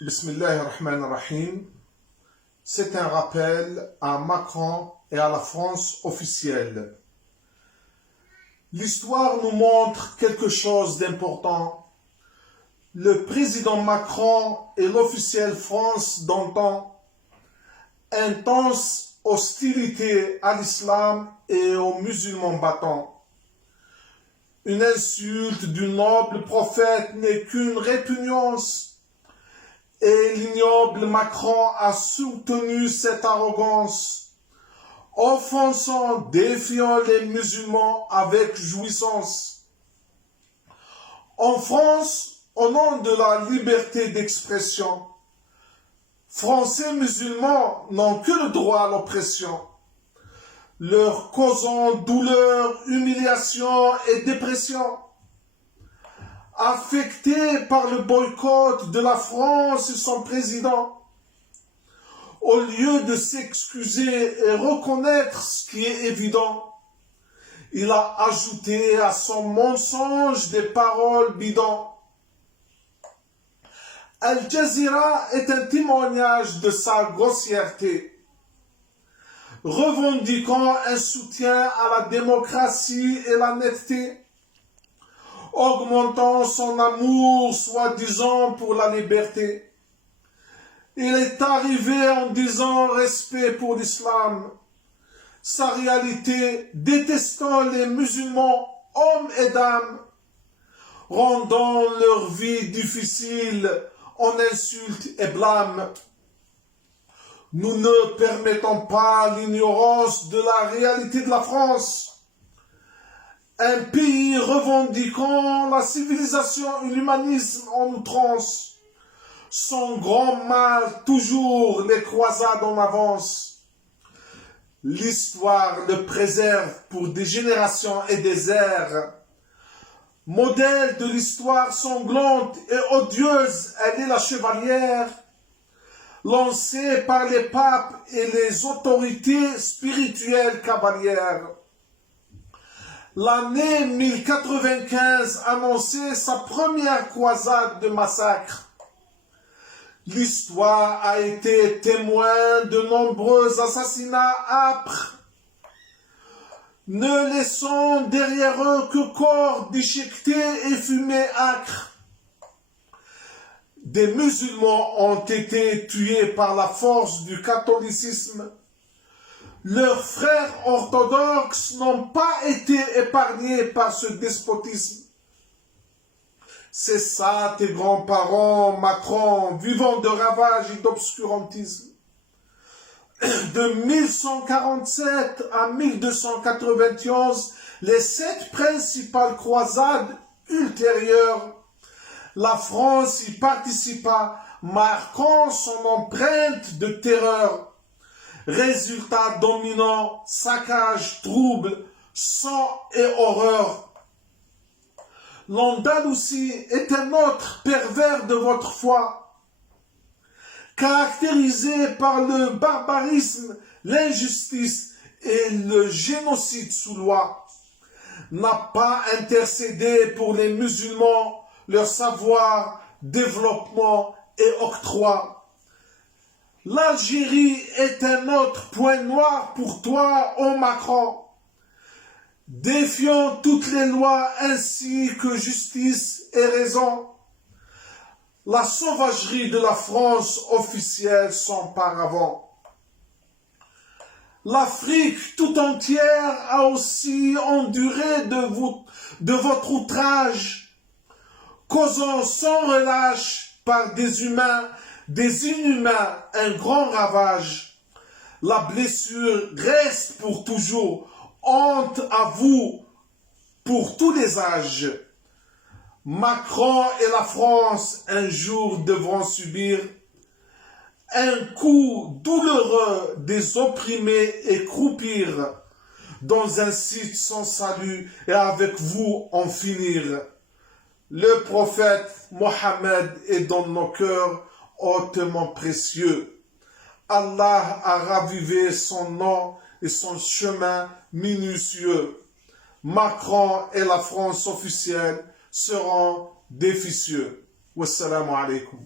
Bismillahirrahmanirrahim. C'est un rappel à Macron et à la France officielle. L'histoire nous montre quelque chose d'important. Le président Macron et l'officiel France d'antan, intense hostilité à l'islam et aux musulmans battants. Une insulte du noble prophète n'est qu'une répugnance. Et l'ignoble Macron a soutenu cette arrogance, offensant, défiant les musulmans avec jouissance. En France, au nom de la liberté d'expression, Français musulmans n'ont que le droit à l'oppression, leur causant douleur, humiliation et dépression. Affectés par le boycott de la France et son président, au lieu de s'excuser et reconnaître ce qui est évident, il a ajouté à son mensonge des paroles bidons. Al Jazeera est un témoignage de sa grossièreté, revendiquant un soutien à la démocratie et la netteté, augmentant son amour soi-disant pour la liberté. Il est arrivé en disant respect pour l'islam, sa réalité détestant les musulmans, hommes et dames, rendant leur vie difficile en insultes et blâmes. Nous ne permettons pas l'ignorance de la réalité de la France, un pays revendiquant la civilisation et l'humanisme en outrance. Son grand mal, toujours les croisades en avance. L'histoire le préserve pour des générations et des ères. Modèle de l'histoire sanglante et odieuse, elle est la chevalière, lancée par les papes et les autorités spirituelles cavalières. L'année 1095 annonçait sa première croisade de massacre. L'histoire a été témoin de nombreux assassinats âpres, ne laissant derrière eux que corps déchiquetés et fumée âcre. Des musulmans ont été tués par la force du catholicisme. Leurs frères orthodoxes n'ont pas été épargnés par ce despotisme. C'est ça tes grands-parents, Macron, vivant de ravages et d'obscurantisme. De 1147 à 1291, les 7 principales croisades ultérieures, la France y participa, marquant son empreinte de terreur. Résultat dominant, saccage, trouble, sang et horreur. L'Andalousie est un autre pervers de votre foi, caractérisé par le barbarisme, l'injustice et le génocide sous loi, n'a pas intercédé pour les musulmans, leur savoir, développement et octroi. L'Algérie est un autre point noir pour toi, ô Macron, défiant toutes les lois ainsi que justice et raison. La sauvagerie de la France officielle sans paravent. L'Afrique tout entière a aussi enduré de votre outrage, causant sans relâche par des inhumains, un grand ravage. La blessure reste pour toujours, honte à vous pour tous les âges. Macron et la France un jour devront subir un coup douloureux des opprimés et croupir dans un site sans salut et avec vous en finir. Le prophète Mohammed est dans nos cœurs hautement précieux. Allah a ravivé son nom et son chemin minutieux. Macron et la France officielle seront déficieux. Wassalamu alaikum.